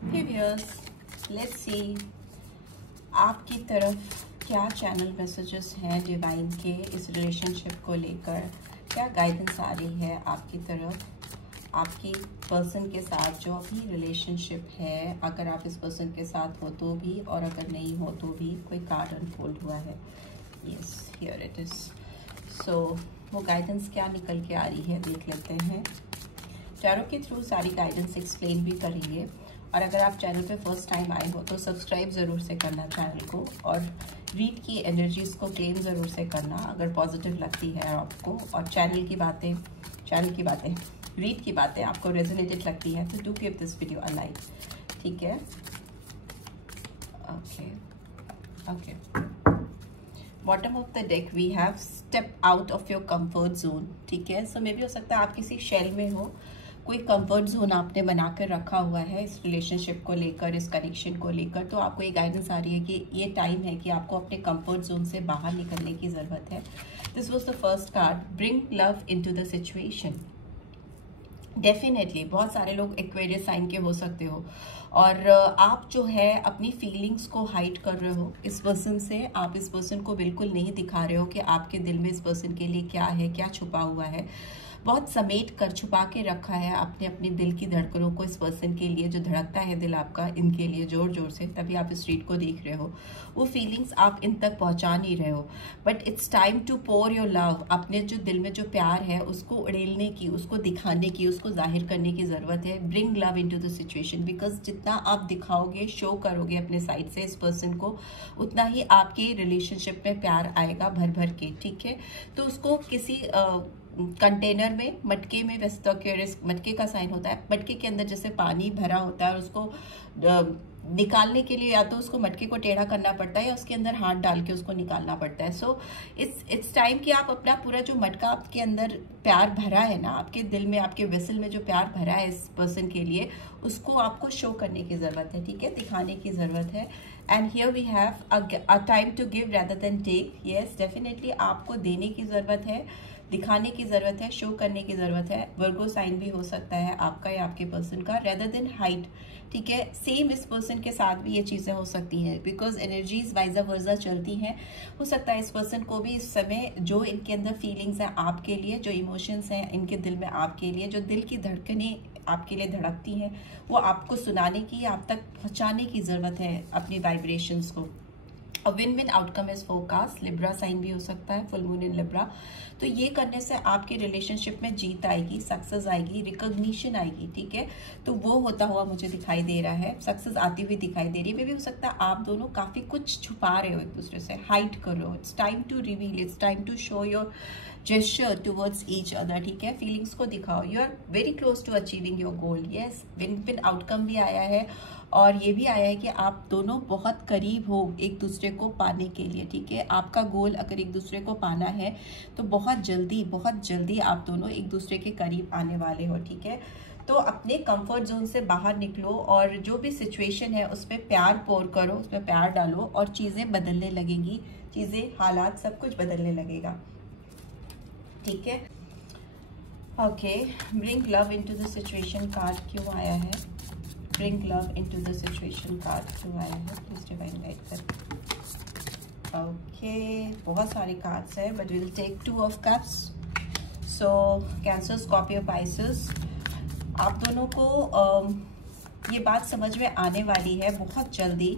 Viewers, let's see आपकी तरफ क्या चैनल मैसेजेस हैं डिवाइन के इस रिलेशनशिप को लेकर। क्या गाइडेंस आ रही है आपकी तरफ आपकी पर्सन के साथ जो अभी रिलेशनशिप है, अगर आप इस पर्सन के साथ हो तो भी और अगर नहीं हो तो भी। कोई कार्ड अनफोल्ड हुआ है। Yes, here it is. So वो गाइडेंस क्या निकल के आ रही है देख लेते हैं। टैरो के थ्रू सारी गाइडेंस एक्सप्लेन भी करेंगे। और अगर आप चैनल पे फर्स्ट टाइम आए हो तो सब्सक्राइब ज़रूर से करना चैनल को, और रीड की एनर्जीज़ को क्लेम ज़रूर से करना अगर पॉजिटिव लगती है आपको, और चैनल की बातें रीड की बातें आपको रेजोनेटेड लगती है तो do give this video a like. ठीक है, okay. Bottom of the deck we have step out of your comfort zone. ठीक है, सो मे भी हो सकता है आप किसी शेल में हो, कोई कंफर्ट जोन आपने बनाकर रखा हुआ है इस रिलेशनशिप को लेकर, इस कनेक्शन को लेकर। तो आपको ये गाइडेंस आ रही है कि ये टाइम है कि आपको अपने कंफर्ट जोन से बाहर निकलने की ज़रूरत है। This was the first card, bring love into the situation. Definitely बहुत सारे लोग एक्वेरियस साइन के हो सकते हो, और आप जो है अपनी फीलिंग्स को हाइड कर रहे हो इस पर्सन से। आप इस पर्सन को बिल्कुल नहीं दिखा रहे हो कि आपके दिल में इस पर्सन के लिए क्या है, क्या छुपा हुआ है। बहुत समेट कर छुपा के रखा है आपने अपने दिल की धड़कनों को इस पर्सन के लिए, जो धड़कता है दिल आपका इनके लिए जोर जोर से, तभी आप इस रीड को देख रहे हो। वो फीलिंग्स आप इन तक पहुंचा नहीं रहे हो, but it's time to pour your love. अपने जो दिल में जो प्यार है उसको उड़ेलने की, उसको दिखाने की, उसको जाहिर करने की ज़रूरत है। Bring love into the situation, because जितना आप दिखाओगे, शो करोगे अपने साइड से इस पर्सन को, उतना ही आपके रिलेशनशिप में प्यार आएगा भर भर के। ठीक है, तो उसको किसी कंटेनर में, मटके में, वैसे तो एक्वेरियस मटके का साइन होता है, मटके के अंदर जैसे पानी भरा होता है और उसको निकालने के लिए या तो उसको मटके को टेढ़ा करना पड़ता है या उसके अंदर हाथ डाल के उसको निकालना पड़ता है। सो इट्स टाइम कि आप अपना पूरा जो मटका आपके अंदर प्यार भरा है ना, आपके दिल में, आपके वेसल में जो प्यार भरा है इस पर्सन के लिए, उसको आपको शो करने की ज़रूरत है। ठीक है, दिखाने की ज़रूरत है। And here we have a time to give rather than take. Yes, definitely आपको देने की ज़रूरत है, दिखाने की ज़रूरत है, शो करने की ज़रूरत है। वर्गो साइन भी हो सकता है आपका या आपके पर्सन का, रेदर देन हाइट। ठीक है, सेम इस पर्सन के साथ भी ये चीज़ें हो सकती हैं, बिकॉज एनर्जीज वाइजा वर्जा चलती हैं। हो सकता है इस पर्सन को भी इस समय जो इनके अंदर फीलिंग्स हैं आपके लिए, जो इमोशंस हैं इनके दिल में आपके लिए, जो दिल की धड़कनें आपके लिए धड़कती हैं, वो आपको सुनाने की, आप तक पहुँचाने की ज़रूरत है अपनी वाइब्रेशंस को। Win win outcome is forecast. Libra sign भी हो सकता है, फुल मून इन लिब्रा। तो ये करने से आपके रिलेशनशिप में जीत आएगी, सक्सेस आएगी, रिकॉग्निशन आएगी। ठीक है, तो वो होता हुआ मुझे दिखाई दे रहा है, सक्सेस आती हुई दिखाई दे रही है। मे भी हो सकता है आप दोनों काफ़ी कुछ छुपा रहे हो एक दूसरे से, हाइड कर रहे हो। It's time to reveal, it's time to show your gesture towards each other. ठीक है, फीलिंग्स को दिखाओ। You are very close to achieving your goal. Yes, win win outcome भी आया है, और ये भी आया है कि आप दोनों बहुत करीब हो एक दूसरे को पाने के लिए। ठीक है, आपका गोल अगर एक दूसरे को पाना है तो बहुत जल्दी आप दोनों एक दूसरे के करीब आने वाले हो। ठीक है, तो अपने कंफर्ट जोन से बाहर निकलो और जो भी सिचुएशन है उसमें प्यार पोर करो, उसमें प्यार डालो और चीज़ें बदलने लगेंगी, चीज़ें, हालात, सब कुछ बदलने लगेगा। ठीक है, okay. Bring love into the situation card क्यों आया है? Bring love into the situation card क्यों आया है? प्लीज डिवाइन गाइड कर। ओके, बहुत सारे कार्ड्स है, but will take 2 of cups. So Cancer, Scorpio, Pisces, आप दोनों को ये बात समझ में आने वाली है बहुत जल्दी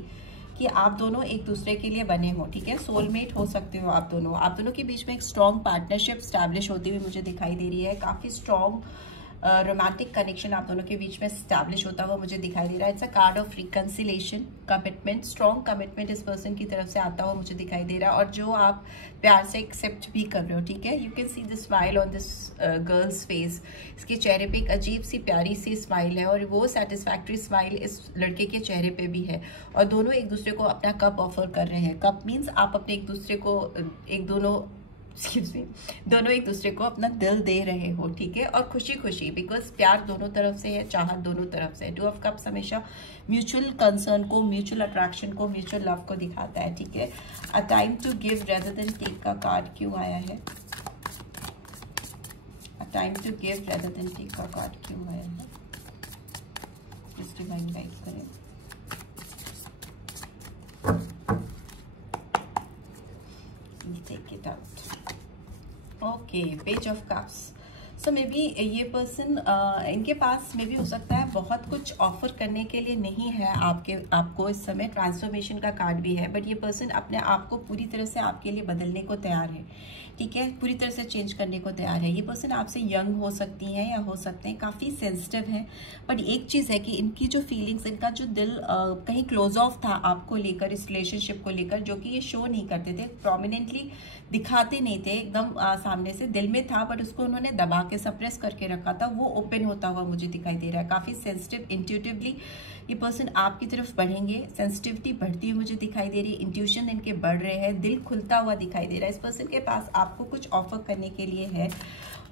कि आप दोनों एक दूसरे के लिए बने हो। ठीक है, सोलमेट हो सकते हो आप दोनों के बीच में एक स्ट्रॉन्ग पार्टनरशिप स्टैब्लिश होती हुई मुझे दिखाई दे रही है। काफ़ी स्ट्रॉन्ग रोमांटिक कनेक्शन आप दोनों के बीच में स्टैब्लिश होता हुआ मुझे दिखाई दे रहा है। It's a card of reconciliation, commitment, strong commitment इस पर्सन की तरफ से आता हुआ मुझे दिखाई दे रहा है, और जो आप प्यार से एक्सेप्ट भी कर रहे हो। ठीक है, you can see the smile on this girls face. इसके चेहरे पे एक अजीब सी प्यारी सी स्माइल है, और वो सेटिस्फैक्ट्री स्माइल इस लड़के के चेहरे पे भी है, और दोनों एक दूसरे को अपना कप ऑफर कर रहे हैं। कप मीन्स आप अपने एक दूसरे को दोनों एक दूसरे को अपना दिल दे रहे हो। ठीक है, और खुशी खुशी, बिकॉज प्यार दोनों तरफ से है, चाहत दोनों तरफ से है। 2 ऑफ कप्स हमेशा म्यूचुअल कंसर्न को, म्यूचुअल अट्रैक्शन को, म्यूचुअल लव को दिखाता है। ठीक है, a time to give rather than take का कार्ड क्यों आया है? A time to give rather than take का कार्ड क्यों आया है? प्लीज डिवाइन गाइड करें। Take it out. Okay, page of cups. So maybe ये पर्सन इनके पास मे बी हो सकता है बहुत कुछ ऑफर करने के लिए नहीं है आपको इस समय। ट्रांसफॉर्मेशन का कार्ड भी है, बट ये पर्सन अपने आप को पूरी तरह से आपके लिए बदलने को तैयार है, ठीक है, पूरी तरह से चेंज करने को तैयार है। ये पर्सन आपसे यंग हो सकती हैं या हो सकते हैं काफ़ी सेंसिटिव हैं, बट एक चीज़ है कि इनकी जो फीलिंग्स, इनका जो दिल कहीं क्लोज ऑफ था आपको लेकर, इस रिलेशनशिप को लेकर, जो कि ये शो नहीं करते थे, प्रोमिनेंटली दिखाते नहीं थे एकदम सामने से, दिल में था बट उसको उन्होंने दबा के सप्रेस करके रखा था, वो ओपन होता हुआ मुझे दिखाई दे रहा है। काफ़ी सेंसिटिव, इंट्यूटिवली ये पर्सन आपकी तरफ बढ़ेंगे, सेंसिटिविटी बढ़ती हुई मुझे दिखाई दे रही है, इंट्यूशन इनके बढ़ रहे हैं, दिल खुलता हुआ दिखाई दे रहा है। इस पर्सन के पास आपको कुछ ऑफर करने के लिए है,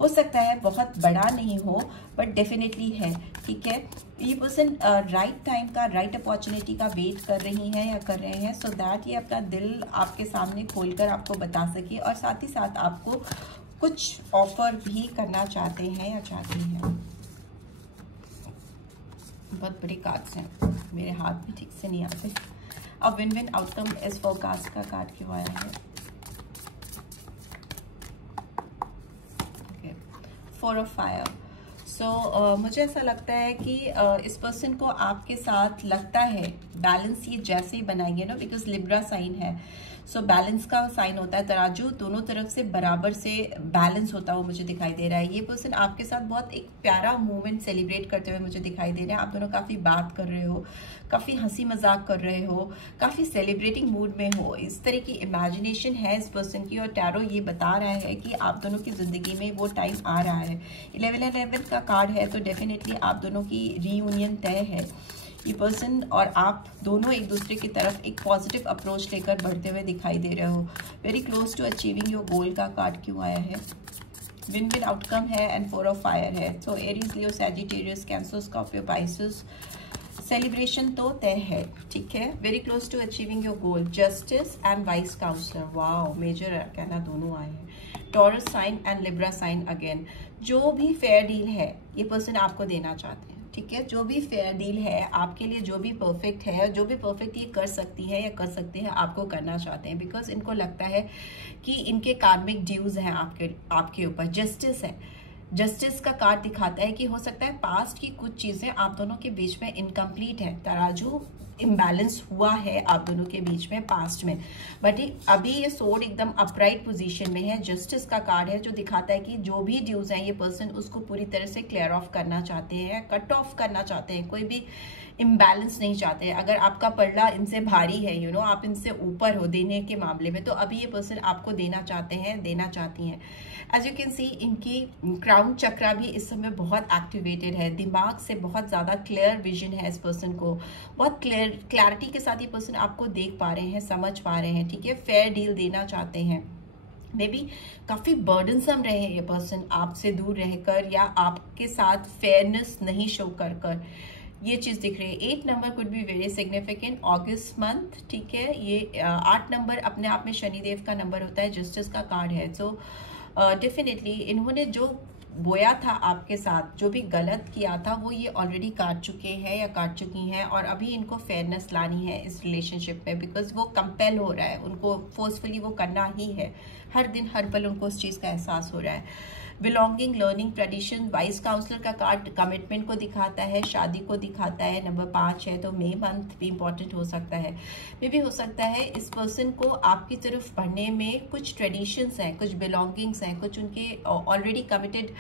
हो सकता है बहुत बड़ा नहीं हो बट डेफिनेटली है, ठीक है। ये पर्सन राइट टाइम का, राइट अपॉर्चुनिटी का वेट कर रही हैं या कर रहे हैं, सो दैट ये अपना दिल आपके सामने खोलकर आपको बता सके, और साथ ही साथ आपको कुछ ऑफर भी करना चाहते हैं या चाहती हैं। बहुत बड़े कार्ड्स हैं, मेरे हाथ में ठीक से नहीं आते। अब विन विन आउटकम इस फोरकास्ट का कार्ड क्यों आया है? Okay, 4 of fire. सो मुझे ऐसा लगता है कि इस पर्सन को आपके साथ लगता है बैलेंस ये जैसे ही बनाएंगे ना, बिकॉज लिब्रा साइन है, सो बैलेंस का साइन होता है, तराजू दोनों तरफ से बराबर से बैलेंस होता हुआ मुझे दिखाई दे रहा है। ये पर्सन आपके साथ बहुत एक प्यारा मोमेंट सेलिब्रेट करते हुए मुझे दिखाई दे रहे हैं। आप दोनों काफ़ी बात कर रहे हो, काफ़ी हंसी मजाक कर रहे हो, काफ़ी सेलिब्रेटिंग मूड में हो, इस तरह की इमेजिनेशन है इस पर्सन की, और टैरो ये बता रहा है कि आप दोनों की ज़िंदगी में वो टाइम आ रहा है। 11 का कार्ड है, तो डेफिनेटली आप दोनों की रीयूनियन तय है। ये पर्सन और आप दोनों एक दूसरे की तरफ एक पॉजिटिव अप्रोच लेकर बढ़ते हुए दिखाई दे रहे हो। Very close to achieving your goal का कार्ड क्यों आया है? विन विन आउटकम है एंड 4 ऑफ फायर है। So Aries, Leo, Sagittarius, Cancer, Scorpio, Pisces, celebration तो तय है, ठीक है। Very close to achieving your goal, justice and vice counsellor, wow, major कहना दोनों आए हैं। Taurus sign and Libra sign again. जो भी फेयर डील है ये पर्सन आपको देना चाहते हैं, ठीक है। जो भी फेयर डील है आपके लिए, जो भी परफेक्ट है, जो भी परफेक्ट ये कर सकती है या कर सकते हैं, आपको करना चाहते हैं, बिकॉज इनको लगता है कि इनके कार्मिक ड्यूज हैं आपके ऊपर। जस्टिस है, जस्टिस का कार्ड दिखाता है कि हो सकता है पास्ट की कुछ चीजें आप दोनों के बीच में इनकम्प्लीट है, तराजू इम्बैलेंस हुआ है आप दोनों के बीच में पास्ट में, बट अभी ये सोर्ड एकदम अपराइट पोजीशन में है। जस्टिस का कार्ड है जो दिखाता है कि जो भी ड्यूज हैं ये पर्सन उसको पूरी तरह से क्लियर ऑफ करना चाहते हैं, कट ऑफ करना चाहते हैं, कोई भी इम्बैलेंस नहीं चाहते हैं। अगर आपका पल्ला इनसे भारी है, आप इनसे ऊपर हो देने के मामले में, तो अभी ये पर्सन आपको देना चाहते हैं, देना चाहती हैं। एज यू कैन सी इनकी क्राउन चक्रा भी इस समय बहुत एक्टिवेटेड है, दिमाग से बहुत ज़्यादा क्लियर विजन है इस पर्सन को, बहुत क्लैरिटी के साथ ये पर्सन आपको देख पा रहे हैं, समझ पा रहे हैं, ठीक है। फेयर डील देना चाहते हैं। मे बी काफ़ी बर्डनसम रहे ये पर्सन आपसे दूर रहकर, या आपके साथ फेयरनेस नहीं शो कर ये चीज़ दिख रही है। 8 number could be very significant August month, ठीक है। ये 8 नंबर अपने आप में शनिदेव का नंबर होता है, जस्टिस का कार्ड है। सो डेफिनेटली इन्होंने जो बोया था आपके साथ, जो भी गलत किया था, वो ये ऑलरेडी काट चुके हैं या काट चुकी हैं, और अभी इनको फेयरनेस लानी है इस रिलेशनशिप में, बिकॉज वो कंपेल हो रहा है, उनको फोर्सफुली वो करना ही है, हर दिन हर पल उनको उस चीज़ का एहसास हो रहा है। Belonging, learning, tradition, wise counsellor का कार्ड कमिटमेंट को दिखाता है, शादी को दिखाता है। नंबर 5 है, तो मे मंथ भी इंपॉर्टेंट हो सकता है। मे भी हो सकता है इस पर्सन को आपकी तरफ बढ़ने में कुछ ट्रेडिशंस हैं, कुछ बिलोंगिंग्स हैं, कुछ उनके ऑलरेडी कमिटेड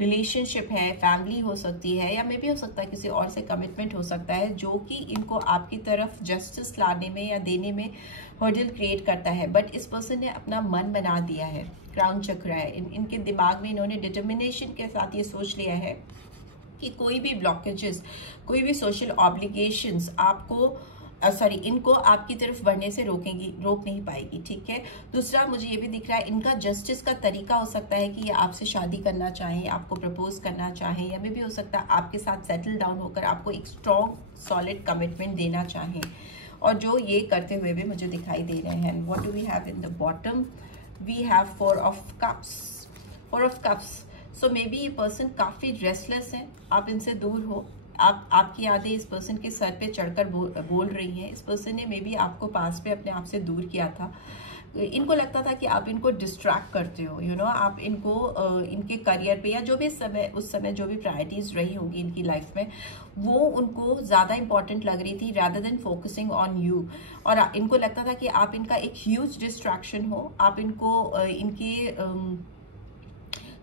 रिलेशनशिप है, फैमिली हो सकती है, या मे भी हो सकता है किसी और से कमिटमेंट हो सकता है, जो कि इनको आपकी तरफ जस्टिस लाने में या देने में हर्डल क्रिएट करता है। बट इस पर्सन ने अपना मन बना दिया है, क्राउन चक्र है, इनके दिमाग में इन्होंने डिटर्मिनेशन के साथ ये सोच लिया है कि कोई भी ब्लॉकेजेस, कोई भी सोशल ऑब्लिगेशंस आपको इनको आपकी तरफ बढ़ने से रोक नहीं पाएगी, ठीक है। दूसरा मुझे ये भी दिख रहा है, इनका जस्टिस का तरीका हो सकता है कि ये आपसे शादी करना चाहें, आपको प्रपोज करना चाहें, या भी हो सकता है आपके साथ सेटल डाउन होकर आपको एक स्ट्रॉन्ग सॉलिड कमिटमेंट देना चाहें, और जो ये करते हुए भी मुझे दिखाई दे रहे हैं। What do we have in the bottom? We have 4 of cups, 4 of cups. So maybe ये पर्सन काफ़ी रेस्टलेस है, आप इनसे दूर हो, आपकी यादें इस पर्सन के सर पे चढ़कर बोल रही हैं। इस पर्सन ने मे बी आपको पास पे अपने आप से दूर किया था। इनको लगता था कि आप इनको डिस्ट्रैक्ट करते हो, आप इनको इनके करियर पे या जो भी उस समय जो भी प्रायोरिटीज रही होगी इनकी लाइफ में, वो उनको ज़्यादा इंपॉर्टेंट लग रही थी rather than focusing on you. और इनको लगता था कि आप इनका एक ह्यूज डिस्ट्रैक्शन हो, आप इनको इनके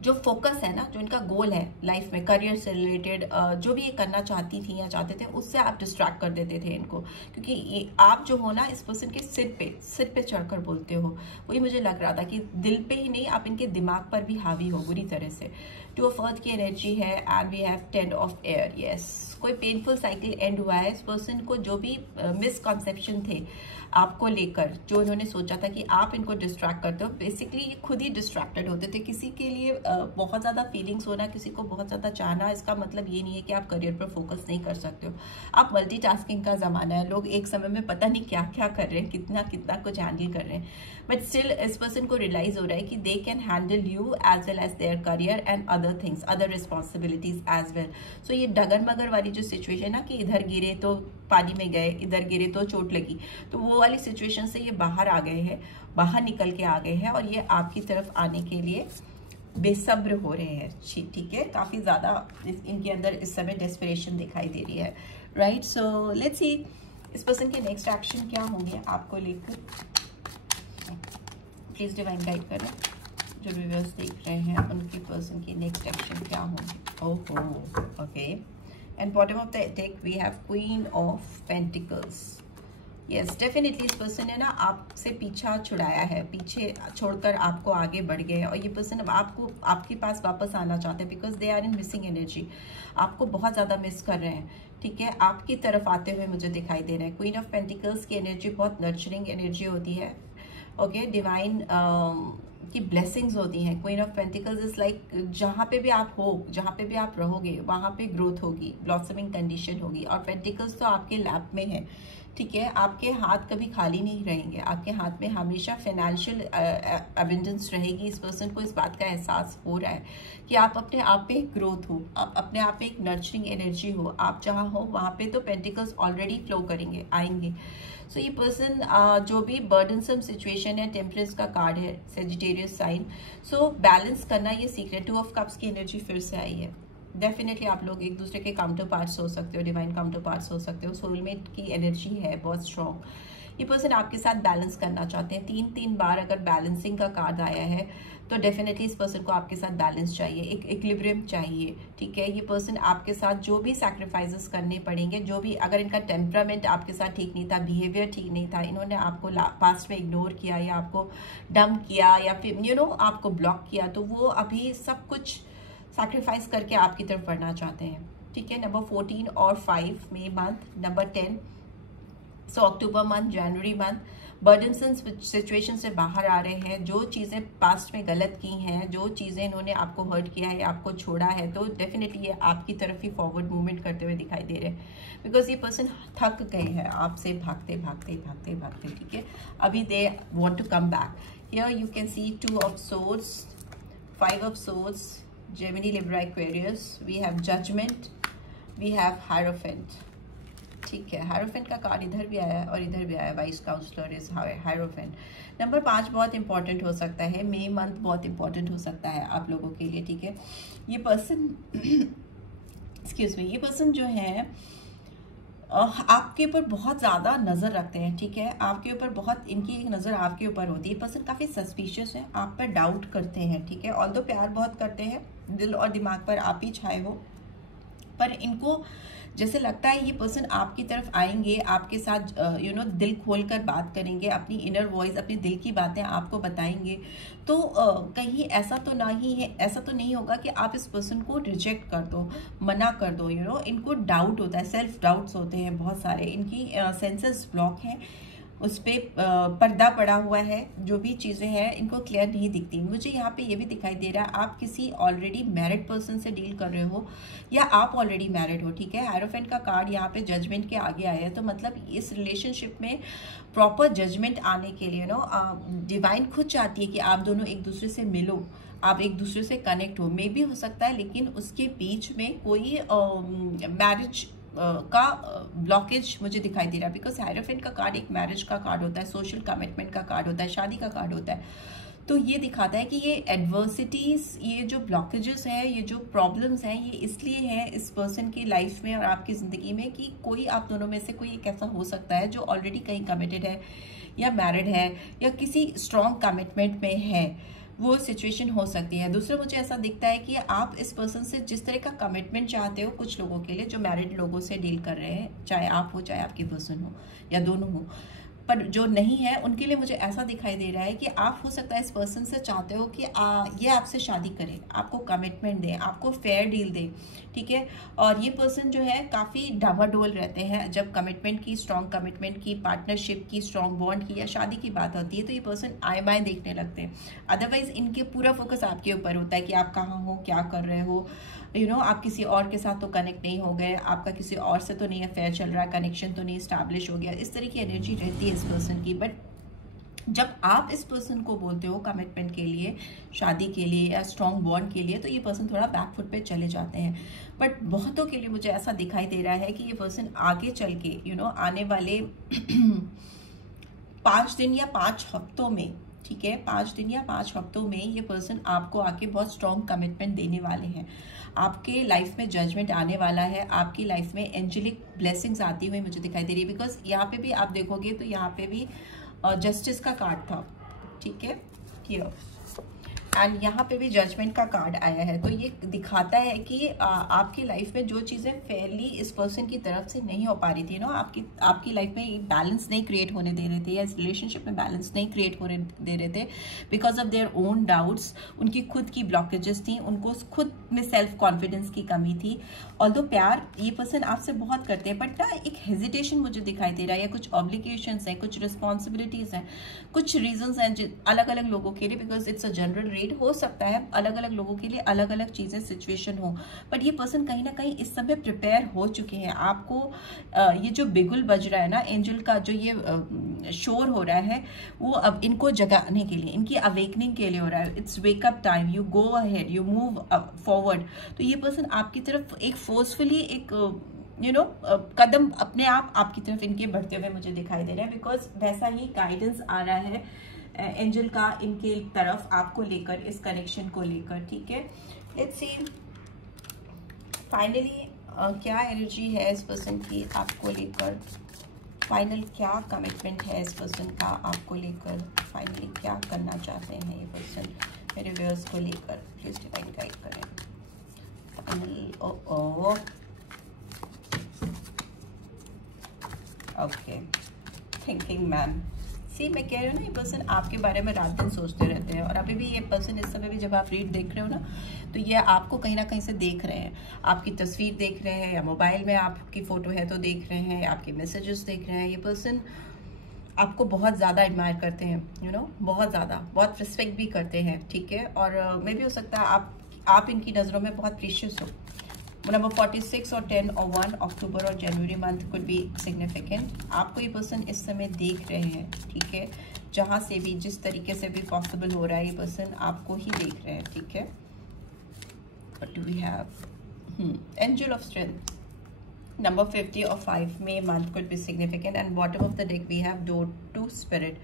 जो फोकस है ना, जो इनका गोल है लाइफ में, करियर से रिलेटेड जो भी ये करना चाहती थी या चाहते थे, उससे आप डिस्ट्रैक्ट कर देते थे इनको, क्योंकि ये आप जो हो ना इस पर्सन के सिर पे चढ़कर बोलते हो। वही मुझे लग रहा था कि दिल पे ही नहीं, आप इनके दिमाग पर भी हावी हो बुरी तरह से। 2 ऑफ अर्थ की एनर्जी है and we have 10 of air. Yes, कोई पेनफुल साइकिल एंड हुआ है। इस पर्सन को जो भी मिसकॉन्सेप्शन थे आपको लेकर, जो इन्होंने सोचा था कि आप इनको डिस्ट्रैक्ट करते हो, बेसिकली ये खुद ही डिस्ट्रैक्टेड होते थे। किसी के लिए बहुत ज़्यादा फीलिंग्स होना, किसी को बहुत ज़्यादा चाहना, इसका मतलब ये नहीं है कि आप करियर पर फोकस नहीं कर सकते हो। आप मल्टीटास्किंग का ज़माना है, लोग एक समय में पता नहीं क्या क्या कर रहे हैं, कितना कितना कुछ हैंडल कर रहे हैं, बट स्टिल इस पर्सन को रियलाइज हो रहा है कि they can handle you as well as their career and other things, other responsibilities as well. So ये डगर मगर वाली जो सिचुएशन है ना कि इधर गिरे तो पानी में गए, इधर गिरे तो चोट लगी, तो वो वाली सिचुएशन से ये बाहर आ गए हैं, बाहर निकल के आ गए हैं, और ये आपकी तरफ आने के लिए बेसब्र हो रहे हैं। ठीक है, काफ़ी ज़्यादा इनके अंदर इस समय डेस्परेशन दिखाई दे रही है, राइट। सो लेट्स सी इस पर्सन के नेक्स्ट एक्शन क्या होंगे आपको लेकर। प्लीज़ डिवाइन गाइड करें, जो व्यूअर्स देख रहे हैं उनके पर्सन की नेक्स्ट एक्शन क्या होंगे। ओहो, okay. And bottom of the deck we have queen of pentacles. Yes, definitely इस पर्सन ने ना आपसे पीछा छुड़ाया है, पीछे छोड़कर आपको आगे बढ़ गए हैं, और ये पर्सन अब आपके पास वापस आना चाहते हैं because they are in missing energy. आपको बहुत ज़्यादा मिस कर रहे हैं, ठीक है, आपकी तरफ आते हुए मुझे दिखाई दे रहे हैं। क्वीन ऑफ पेंटिकल्स की एनर्जी बहुत नर्चरिंग एनर्जी होती है, ओके, डिवाइन की ब्लेसिंग्स होती हैं। Queen of pentacles is like जहाँ पे भी आप हो, जहाँ पे भी आप रहोगे, वहाँ पे ग्रोथ होगी, ब्लॉसमिंग कंडीशन होगी। और पेंटिकल्स तो आपके लैप में है, ठीक है, आपके हाथ कभी खाली नहीं रहेंगे, आपके हाथ में हमेशा फाइनेंशियल अबंडेंस रहेगी। इस पर्सन को इस बात का एहसास हो रहा है कि आप अपने आप में एक ग्रोथ हो, आप अपने आप में एक नर्चरिंग एनर्जी हो, आप जहाँ हो वहाँ पे तो पेंटिकल्स ऑलरेडी फ्लो करेंगे, आएंगे। सो ये पर्सन जो भी बर्डनसम सिचुएशन है, टेम्परेंस का कार्ड है, सेजिटेरियस साइन, सो बैलेंस करना ये सीख रहे हैं। 2 ऑफ कप्स की एनर्जी फिर से आई है। डेफिनेटली आप लोग एक दूसरे के काउंटर पार्ट्स हो सकते हो, डिवाइन काउंटर पार्ट्स हो सकते हो, सोलमेट की एनर्जी है बहुत स्ट्रॉन्ग। ये पर्सन आपके साथ बैलेंस करना चाहते हैं। 3 बार अगर बैलेंसिंग का कार्ड आया है तो डेफिनेटली इस पर्सन को आपके साथ बैलेंस चाहिए, एक इक्विलिब्रियम चाहिए, ठीक है। ये पर्सन आपके साथ जो भी सैक्रिफाइसेस करने पड़ेंगे, जो भी, अगर इनका टेम्परामेंट आपके साथ ठीक नहीं था, बिहेवियर ठीक नहीं था, इन्होंने आपको पास्ट में इग्नोर किया या आपको डंप किया या फिर आपको ब्लॉक किया, तो वो अभी सब कुछ सैक्रिफाइस करके आपकी तरफ बढ़ना चाहते हैं, ठीक है। नंबर 14 और 5 मई मंथ, नंबर 10 सो अक्टूबर मंथ, जनवरी मंथ, बर्डनसन सिचुएशन से बाहर आ रहे हैं। जो चीज़ें पास्ट में गलत की हैं, जो चीज़ें इन्होंने आपको हर्ट किया है, आपको छोड़ा है, तो डेफिनेटली ये आपकी तरफ ही फॉरवर्ड मूवमेंट करते हुए दिखाई दे रहे हैं, बिकॉज ये पर्सन थक गए हैं आपसे भागते भागते भागते भागते, ठीक है। अभी they want to come back. Here you can see 2 of swords, 5 of swords, Gemini, Libra, Aquarius, we have Judgment, we have Hierophant, ठीक है। हायरोफेंट का कार्ड इधर भी आया है और इधर भी आया है, wise counsellor is hierophant. Number 5 बहुत इंपॉर्टेंट हो सकता है, मई मंथ बहुत इंपॉर्टेंट हो सकता है आप लोगों के लिए, ठीक है। ये पर्सन एक्सक्यूज मी, ये पर्सन जो है आपके ऊपर बहुत ज़्यादा नज़र रखते हैं, ठीक है, आपके ऊपर बहुत, इनकी एक नज़र आपके ऊपर होती है। पर्सन काफ़ी सस्पिशियस है, आप पर डाउट करते हैं, ठीक है। ऑल्दो प्यार बहुत करते हैं, दिल और दिमाग पर आप ही छाए हो, पर इनको जैसे लगता है ये पर्सन आपकी तरफ आएंगे, आपके साथ दिल खोल कर बात करेंगे, अपनी इनर वॉइस, अपनी दिल की बातें आपको बताएंगे, तो कहीं ऐसा तो नहीं है, ऐसा तो नहीं होगा कि आप इस पर्सन को रिजेक्ट कर दो, मना कर दो। इनको डाउट होता है, सेल्फ डाउट्स होते हैं बहुत सारे, इनकी सेंसेस ब्लॉक हैं, उस पर पर्दा पड़ा हुआ है, जो भी चीज़ें हैं इनको क्लियर नहीं दिखती। मुझे यहाँ पे ये भी दिखाई दे रहा है आप किसी ऑलरेडी मैरिड पर्सन से डील कर रहे हो या आप ऑलरेडी मैरिड हो, ठीक है। हायरोफेंट का कार्ड यहाँ पे जजमेंट के आगे आया है, तो मतलब इस रिलेशनशिप में प्रॉपर जजमेंट आने के लिए डिवाइन खुद चाहती है कि आप दोनों एक दूसरे से मिलो, आप एक दूसरे से कनेक्ट हो, मे भी हो सकता है, लेकिन उसके बीच में कोई मैरिज का ब्लॉकेज मुझे दिखाई दे रहा है, बिकॉज हायरोफेंट का कार्ड एक मैरिज का कार्ड होता है, सोशल कमिटमेंट का कार्ड होता है, शादी का कार्ड होता है। तो ये दिखाता है कि ये एडवर्सिटीज, ये जो ब्लॉकेजेस हैं, ये जो प्रॉब्लम्स हैं, ये इसलिए हैं इस पर्सन की लाइफ में और आपकी ज़िंदगी में कि कोई आप दोनों में से कोई एक ऐसा हो सकता है जो ऑलरेडी कहीं कमिटेड है या मैरिड है या किसी स्ट्रॉन्ग कमिटमेंट में है, वो सिचुएशन हो सकती है। दूसरा मुझे ऐसा दिखता है कि आप इस पर्सन से जिस तरह का कमिटमेंट चाहते हो, कुछ लोगों के लिए जो मैरिड लोगों से डील कर रहे हैं, चाहे आप हो चाहे आपकी पर्सन हो या दोनों हो, पर जो नहीं है उनके लिए मुझे ऐसा दिखाई दे रहा है कि आप हो सकता है इस पर्सन से चाहते हो कि ये आपसे शादी करे, आपको कमिटमेंट दे, आपको फेयर डील दे, ठीक है। और ये पर्सन जो है काफ़ी डावाडोल रहते हैं जब कमिटमेंट की, स्ट्रॉन्ग कमिटमेंट की, पार्टनरशिप की, स्ट्रॉन्ग बॉन्ड की या शादी की बात होती है, तो ये पर्सन आए बाएं देखने लगते हैं। अदरवाइज इनके पूरा फोकस आपके ऊपर होता है कि आप कहाँ हो, क्या कर रहे हो, आप किसी और के साथ तो कनेक्ट नहीं हो गए, आपका किसी और से तो नहीं अफेयर चल रहा है, कनेक्शन तो नहीं स्टैब्लिश हो गया, इस तरह की एनर्जी रहती है इस पर्सन की। बट जब आप इस पर्सन को बोलते हो कमिटमेंट के लिए, शादी के लिए या स्ट्रॉन्ग बॉन्ड के लिए, तो ये पर्सन थोड़ा बैकफुट पे चले जाते हैं। बट बहुतों के लिए मुझे ऐसा दिखाई दे रहा है कि ये पर्सन आगे चल के आने वाले 5 दिन या 5 हफ्तों में, ठीक है, 5 दिन या 5 हफ्तों में ये पर्सन आपको आके बहुत स्ट्रॉन्ग कमिटमेंट देने वाले हैं। आपके लाइफ में जजमेंट आने वाला है, आपकी लाइफ में एंजेलिक ब्लेसिंग्स आती हुई मुझे दिखाई दे रही है। बिकॉज यहाँ पे भी आप देखोगे तो यहाँ पे भी जस्टिस का कार्ड था, ठीक है, हियर, एंड यहाँ पे भी जजमेंट का कार्ड आया है। तो ये दिखाता है कि आपकी लाइफ में जो चीज़ें फेयरली इस पर्सन की तरफ से नहीं हो पा रही थी, आपकी लाइफ में बैलेंस नहीं क्रिएट होने दे रहे थे या इस रिलेशनशिप में बैलेंस नहीं क्रिएट होने दे रहे थे because of their own doubts, उनकी खुद की ब्लॉकेजेस थी, उनको खुद में सेल्फ कॉन्फिडेंस की कमी थी। ऑल्दो प्यार ये पर्सन आपसे बहुत करते हैं, बट ना एक हेजिटेशन मुझे दिखाई दे रहा है, या कुछ ऑब्लिगेशंस हैं, कुछ रिस्पॉन्सिबिलिटीज़ हैं, कुछ रीजंस हैं अलग अलग लोगों के लिए, because it's a general read, हो सकता है अलग अलग लोगों के लिए अलग अलग चीजें सिचुएशन हो। बट ये पर्सन कहीं ना कहीं इस समय प्रिपेयर हो चुके हैं। आपको ये जो बिगुल बज रहा है ना, एंजल का जो ये शोर हो रहा है, वो अब इनको जगाने के लिए, इनकी अवेकनिंग के लिए हो रहा है। It's wake up time, you go ahead, you move forward. तो ये पर्सन आपकी तरफ एक फोर्सफुली एक कदम अपने आप आपकी तरफ इनके बढ़ते हुए मुझे दिखाई दे रहा है, बिकॉज वैसा ही गाइडेंस आ रहा है एंजल का इनके तरफ आपको लेकर, इस कनेक्शन को लेकर, ठीक है। लेट्स सी फाइनली क्या एनर्जी है इस पर्सन की आपको लेकर, फाइनल क्या कमिटमेंट है इस पर्सन का आपको लेकर, फाइनली क्या करना चाहते हैं ये पर्सन मेरे व्यूअर्स को लेकर। प्लीज डिवाइन गाइड करें फाइनल। ओके, थिंकिंग मैम, मैं कह रही हूँ ना, ये पर्सन आपके बारे में रात दिन सोचते रहते हैं। और अभी भी ये पर्सन इस समय भी जब आप रीड देख रहे हो ना, तो ये आपको कहीं ना कहीं से देख रहे हैं, आपकी तस्वीर देख रहे हैं, या मोबाइल में आपकी फोटो है तो देख रहे हैं, आपके मैसेजेस देख रहे हैं। ये पर्सन आपको बहुत ज़्यादा एडमायर करते हैं, बहुत ज़्यादा, बहुत रिस्पेक्ट भी करते हैं, ठीक है। और मे भी हो सकता है आप इनकी नज़रों में बहुत प्रीशियस हो। नंबर 46 और 10 और 1 अक्टूबर और जनवरी मंथ कुड बी सिग्निफिकेंट। आपको ये पर्सन इस समय देख रहे हैं, ठीक है, जहाँ से भी, जिस तरीके से भी पॉसिबल हो रहा है, ये पर्सन आपको ही देख रहे हैं, ठीक है। What do we have? Angel of strength, number 50 और 5 में month could be significant, and bottom of the deck we have door to spirit,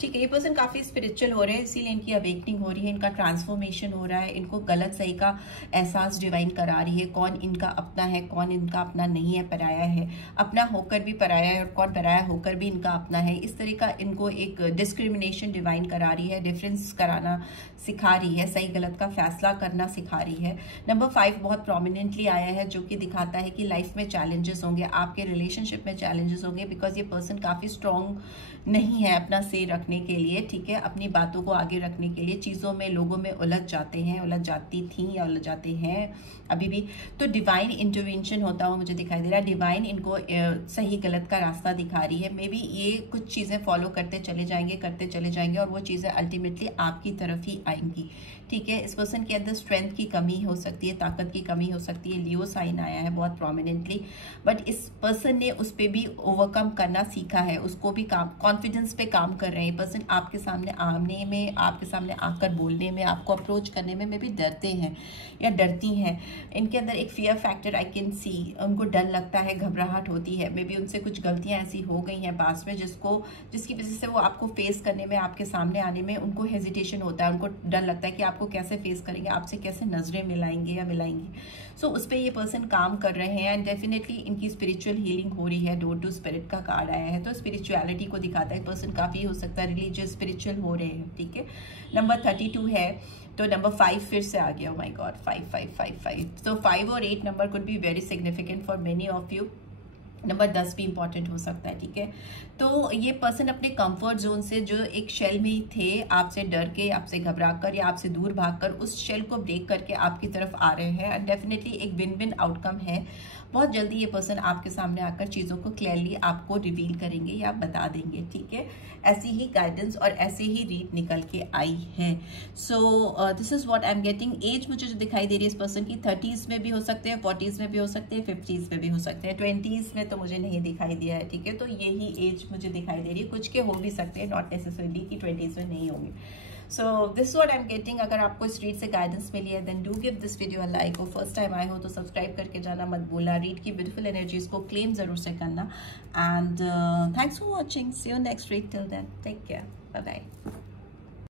ठीक है। ये पर्सन काफ़ी स्पिरिचुअल हो रहे हैं, इसीलिए इनकी अवेकनिंग हो रही है, इनका ट्रांसफॉर्मेशन हो रहा है, इनको गलत सही का एहसास डिवाइन करा रही है, कौन इनका अपना है, कौन इनका अपना नहीं है, पराया है, अपना होकर भी पराया है, और कौन पराया होकर भी इनका अपना है। इस तरह का इनको एक डिस्क्रिमिनेशन डिवाइन करा रही है, डिफरेंस कराना सिखा रही है, सही गलत का फैसला करना सिखा रही है। नंबर 5 बहुत प्रोमिनेंटली आया है, जो कि दिखाता है कि लाइफ में चैलेंजेस होंगे, आपके रिलेशनशिप में चैलेंजेस होंगे, बिकॉज ये पर्सन काफ़ी स्ट्रॉन्ग नहीं है अपना से रखने के लिए, ठीक है, अपनी बातों को आगे रखने के लिए, चीज़ों में, लोगों में उलझ जाते हैं, उलझ जाती थी या उलझ जाते हैं अभी भी। तो डिवाइन इंटरवेंशन होता हुआ मुझे दिखाई दे रहा है, डिवाइन इनको सही गलत का रास्ता दिखा रही है। मे बी ये कुछ चीज़ें फॉलो करते चले जाएंगे और वो चीज़ें अल्टीमेटली आपकी तरफ ही आएंगी, ठीक है। इस पर्सन के अंदर स्ट्रेंथ की कमी हो सकती है, ताकत की कमी हो सकती है, लियो साइन आया है बहुत प्रोमिनेंटली, बट इस पर्सन ने उस पर भी ओवरकम करना सीखा है, उसको भी काम, कॉन्फिडेंस पे काम कर रहे हैं। ये पर्सन आपके सामने आने में, आपके सामने आकर बोलने में, आपको अप्रोच करने में भी डरते हैं या डरती हैं। इनके अंदर एक fear factor I can see, उनको डर लगता है, घबराहट होती है। मे बी उनसे कुछ गलतियां ऐसी हो गई हैं पास में जिसकी वजह से वो आपको फेस करने में, आपके सामने आने में उनको हेजिटेशन होता है। उनको डर लगता है कि आपको कैसे फेस करेंगे, आपसे कैसे नजरें मिलाएंगे या मिलाएंगी। सो उस पर ये पर्सन काम कर रहे हैं एंड डेफिनेटली इनकी स्पिरिचुअल हीलिंग हो रही है। डोर टू स्पिरिट का कार्ड आया है तो स्पिरिचुअलिटी को दिखाता है। पर्सन काफी हो सकता है रिलीजियस, स्पिरिचुअल हो रहे हैं, ठीक है। नंबर 32 है तो नंबर 5 फिर से आ गया। My God, 5 5 5 5। तो 5 और 8 number could be very significant for many of you. Number 10 भी इंपॉर्टेंट हो सकता है, ठीक है। तो ये पर्सन अपने कंफर्ट जोन से, जो एक शेल में ही थे, आपसे डर के, आपसे घबरा कर या आपसे दूर भागकर उस शेल को ब्रेक करके आपकी तरफ आ रहे हैं एंड डेफिनेटली एक विन विन आउटकम है। बहुत जल्दी ये पर्सन आपके सामने आकर चीज़ों को क्लियरली आपको रिवील करेंगे या बता देंगे, ठीक है। ऐसी ही गाइडेंस और ऐसे ही रीड निकल के आई है। So this is what I am getting. As मुझे जो दिखाई दे रही है इस पर्सन की 30s में भी हो सकते हैं, 40s में भी हो सकते हैं, 50s में भी हो सकते हैं, 20s में तो मुझे नहीं दिखाई दिया है, ठीक है। तो यही एज मुझे दिखाई दे रही है। कुछ के हो भी सकते हैं, नॉट नेसेसरली कि 20s में नहीं होंगे। So this what I am getting. अगर आपको इस रीड से गाइडेंस मिली है then do give this video a like, और फर्स्ट टाइम आए हो तो सब्सक्राइब करके जाना मत भूलना। रीड की ब्यूटीफुल एनर्जीज को क्लेम जरूर से करना and thanks for watching. See you next read, till then take care, bye bye.